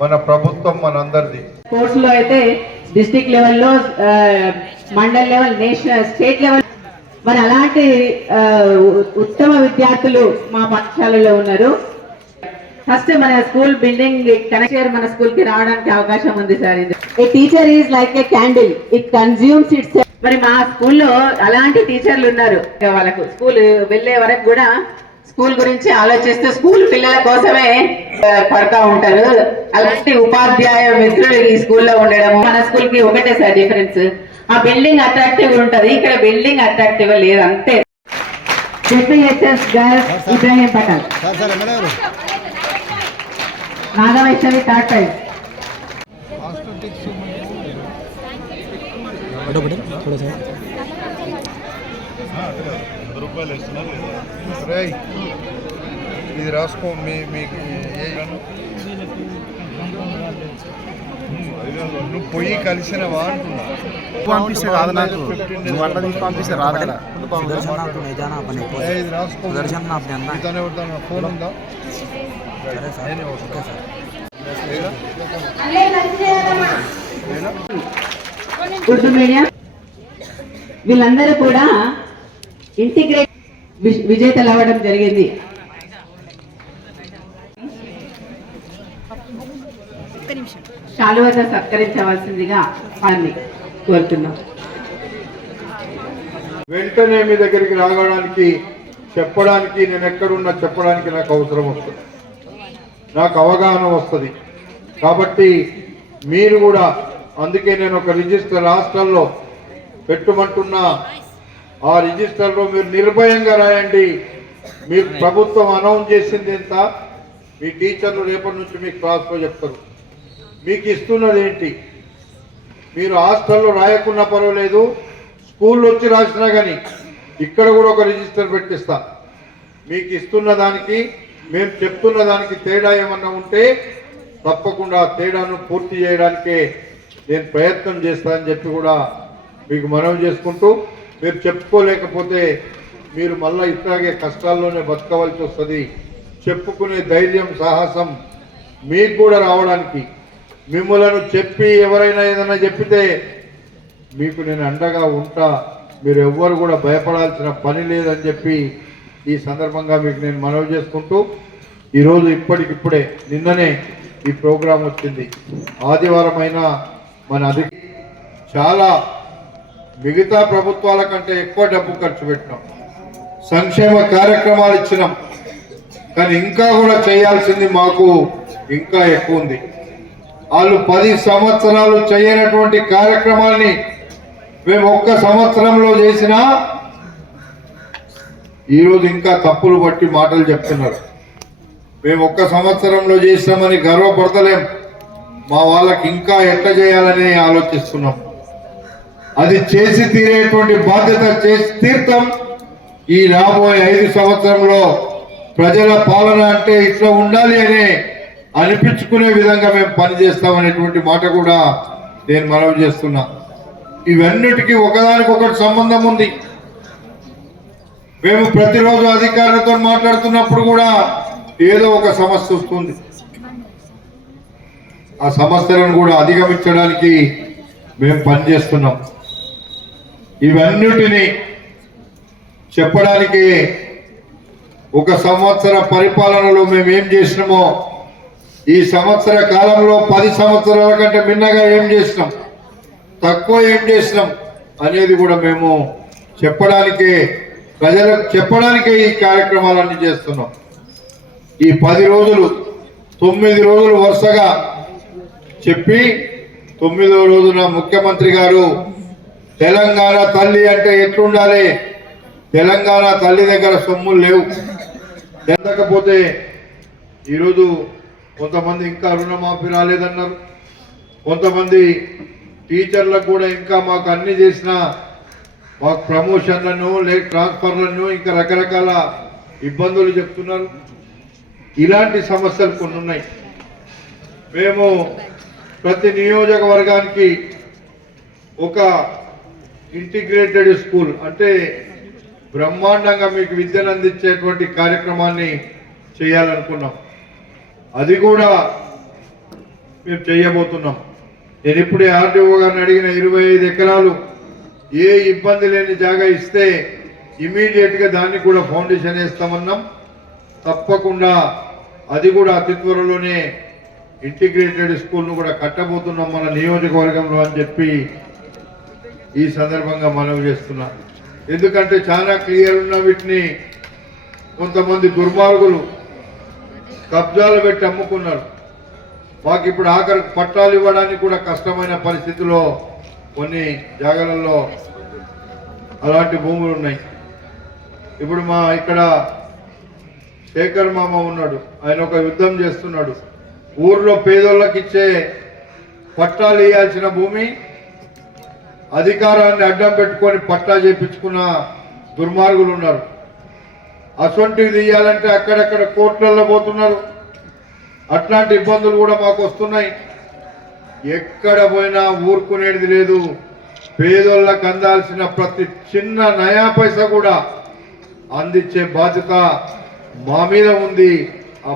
మన ప్రభుత్వం మనందరిది. స్పోర్ట్స్లో అయితే డిస్ట్రిక్ట్ లెవెల్లో mandal level national state level. మరి అలాంటి ఉత్తమ విద్యార్థులు మా పాఠశాలలో ఉన్నారు. ఫస్ట్ మన స్కూల్ బిల్డింగ్ కనెక్ట్ మన స్కూల్కి రావడానికి అవకాశం ఉంది సార్ ఇది. A teacher is like a candle it consumes its మరి మా స్కూల్లో అలాంటి టీచర్లు ఉన్నారు. వాళ్ళకు స్కూల్ వెళ్ళే వరకు కూడా స్కూల్ గురించి ఆలోచిస్తూ స్కూల్ పిల్లల కోసమే పడతా ఉంటారు. అలాంటి ఉపాధ్యాయ మిత్రులు ఈ స్కూల్లో ఉండడం మన స్కూల్కి ఒకటే సార్ డిఫరెన్స్. ఆ బిల్డింగ్ అట్రాక్టివ్ ఉంటది ఇక్కడ బిల్డింగ్ అట్రాక్టివ్ లేదు అంతే. ZPHS girls Ibrahim Patal Nagavaishnavi third prize. రూపాయలు ఇస్తున్నారు ఇది రాసుకో మీ మీకు నువ్వు పొయ్యి కలిసినవా అంటున్నా. రాదు నాకు. నువ్వు అట్లా తీసి పంపిస్తే రాదు దర్శనం ఫోన్ ఉందా? వీళ్ళందరూ కూడా ఇంటిగ్రేట్ విజేతలు అవ్వడం జరిగింది. శాలువతో సత్కరించవలసిందిగా వారిని కోరుతున్నాం. వెంటనే మీ దగ్గరికి రావడానికి చెప్పడానికి నేను ఎక్కడున్నా చెప్పడానికి నాకు అవసరం వస్తుంది. నాకు అవగాహన వస్తుంది. కాబట్టి మీరు కూడా అందుకే నేను ఒక రిజిస్టర్ హాస్టల్లో పెట్టుమంటున్నా. ఆ రిజిస్టర్లో మీరు నిర్భయంగా రాయండి. మీరు ప్రభుత్వం అనౌన్స్ చేసింది ఎంత? మీ టీచర్లు రేపటి నుంచి మీ క్లాస్లో చెప్తారు. మీకు ఇస్తున్నది ఏంటి? మీరు హాస్టల్లో రాయకున్నా పర్వాలేదు స్కూల్లో వచ్చి రాసినా కానీ ఇక్కడ కూడా ఒక రిజిస్టర్ పెట్టిస్తా. మీకు ఇస్తున్న దానికి మేము చెప్తున్న దానికి తేడా ఏమన్నా ఉంటే తప్పకుండా ఆ తేడాను పూర్తి చేయడానికే నేను ప్రయత్నం చేస్తానని చెప్పి కూడా మీకు మనవి చేసుకుంటూ మీరు చెప్పుకోలేకపోతే మీరు మళ్ళీ ఇట్లాగే కష్టాల్లోనే బతకవలసి వస్తుంది. చెప్పుకునే ధైర్యం సాహసం మీకు కూడా రావడానికి. మిమ్మలను చెప్పి ఎవరైనా ఏదైనా చెప్పితే మీకు నేను అండగా ఉంటా మీరు ఎవ్వరు కూడా భయపడాల్సిన పని లేదని చెప్పి ఈ సందర్భంగా మీకు నేను మనవి చేసుకుంటూ ఈరోజు ఇప్పటికిప్పుడే నిన్ననే ఈ ప్రోగ్రాం వచ్చింది. ఆదివారం అయినా మన అది చాలా మిగతా ప్రభుత్వాల కంటే ఎక్కువ డబ్బు ఖర్చు పెట్టినాం. సంక్షేమ కార్యక్రమాలు ఇచ్చినాం. కానీ ఇంకా కూడా చేయాల్సింది మాకు ఇంకా ఎక్కువ ఉంది. వాళ్ళు పది సంవత్సరాలు చేయనటువంటి కార్యక్రమాన్ని మేము ఒక్క సంవత్సరంలో చేసినా ఈరోజు ఇంకా తప్పులు బట్టి మాటలు చెప్తున్నారు. మేము ఒక్క సంవత్సరంలో చేసినామని గర్వపడతలేం. మా వాళ్ళకి ఇంకా ఎట్లా చేయాలని ఆలోచిస్తున్నాం. అది చేసి తీరేటువంటి బాధ్యత చేసి తీర్థం ఈ రాబోయే ఐదు సంవత్సరంలో ప్రజల పాలన అంటే ఇట్లా ఉండాలి అని అనిపించుకునే విధంగా మేము పనిచేస్తామనేటువంటి మాట కూడా నేను మనవి చేస్తున్నా. ఇవన్నిటికీ ఒకదానికొకటి సంబంధం ఉంది. మేము ప్రతిరోజు అధికారులతో మాట్లాడుతున్నప్పుడు కూడా ఏదో ఒక సమస్య వస్తుంది. ఆ సమస్యలను కూడా అధిగమించడానికి మేము పనిచేస్తున్నాం. ఇవన్నిటిని చెప్పడానికి ఒక సంవత్సర పరిపాలనలో మేము ఏం చేసినామో ఈ సంవత్సర కాలంలో పది సంవత్సరాల కంటే మిన్నగా ఏం చేసినాం తక్కువ ఏం చేసినాం అనేది కూడా మేము చెప్పడానికే ప్రజలకు చెప్పడానికే ఈ కార్యక్రమాలన్నీ చేస్తున్నాం. ఈ పది రోజులు తొమ్మిది రోజులు వరుసగా చెప్పి తొమ్మిదో రోజున ముఖ్యమంత్రి గారు తెలంగాణ తల్లి అంటే ఎట్లుండాలి? తెలంగాణ తల్లి దగ్గర సొమ్ములు లేవు. లేకపోతే ఈరోజు కొంతమంది ఇంకా రుణమాఫీ రాలేదన్నారు. కొంతమంది టీచర్లకు కూడా ఇంకా మాకు అన్ని చేసిన మాకు ప్రమోషన్లను లేక ట్రాన్స్ఫర్లను ఇంకా రకరకాల ఇబ్బందులు చెప్తున్నారు. ఇలాంటి సమస్యలు కొన్ని ఉన్నాయి. మేము ప్రతి నియోజకవర్గానికి ఒక ఇంటిగ్రేటెడ్ స్కూల్ అంటే బ్రహ్మాండంగా మీకు విద్యను అందించేటువంటి కార్యక్రమాన్ని చేయాలనుకున్నాం. అది కూడా మేము చేయబోతున్నాం. నేను ఇప్పుడే ఆర్డీఓ గారిని అడిగిన ఇరవై ఐదు ఎకరాలు ఏ ఇబ్బంది లేని జాగా ఇస్తే ఇమీడియట్గా దాన్ని కూడా ఫౌండేషన్ వేస్తామన్నాం. తప్పకుండా అది కూడా అతి త్వరలోనే ఇంటిగ్రేటెడ్ స్కూల్ను కూడా కట్టబోతున్నాం మన నియోజకవర్గంలో అని చెప్పి ఈ సందర్భంగా మనవి చేస్తున్నా. ఎందుకంటే చాలా క్లియర్ ఉన్న వీటిని కొంతమంది దుర్మార్గులు కబ్జాలు పెట్టి అమ్ముకున్నారు. మాకు ఇప్పుడు ఆఖరి పట్టాలు ఇవ్వడానికి కూడా కష్టమైన పరిస్థితిలో కొన్ని జాగాలలో అలాంటి భూములు ఉన్నాయి. ఇప్పుడు మా ఇక్కడ శేఖర్ మామ ఉన్నాడు. ఆయన ఒక యుద్ధం చేస్తున్నాడు. ఊర్లో పేదోళ్ళకి ఇచ్చే పట్టాలు ఇవ్వాల్సిన భూమి అధికారాన్ని అడ్డం పెట్టుకొని పట్టా చేపించుకున్న దుర్మార్గులు ఉన్నారు. అసొంటివి తీయాలంటే అక్కడక్కడ కోర్టులలో పోతున్నారు. అట్లాంటి ఇబ్బందులు కూడా మాకు వస్తున్నాయి. ఎక్కడ పోయినా ఊరుకునేది లేదు. పేదోళ్ళకు అందాల్సిన ప్రతి చిన్న నయా పైసా కూడా అందించే బాధ్యత మా మీద ఉంది. ఆ